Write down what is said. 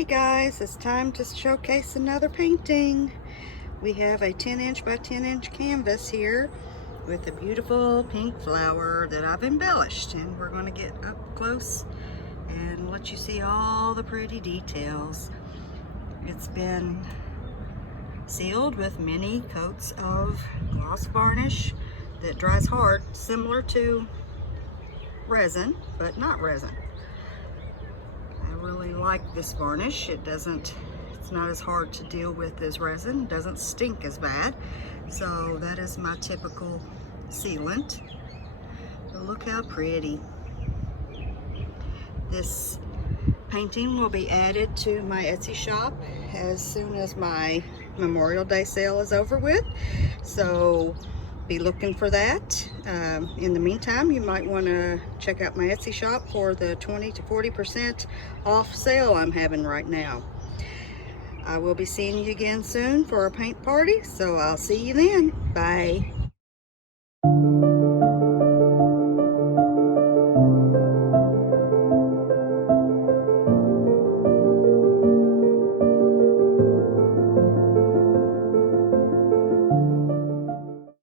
Hey guys, it's time to showcase another painting. We have a 10" by 10" canvas here with a beautiful pink flower that I've embellished, and we're going to get up close and let you see all the pretty details. It's been sealed with many coats of gloss varnish that dries hard, similar to resin, but not resin. I really like this varnish. It's not as hard to deal with as resin. It doesn't stink as bad. So that is my typical sealant. But look how pretty. This painting will be added to my Etsy shop as soon as my Memorial Day sale is over with. So be looking for that. In the meantime, you might want to check out my Etsy shop for the 20 to 40% off sale I'm having right now. I will be seeing you again soon for a paint party, so I'll see you then. Bye.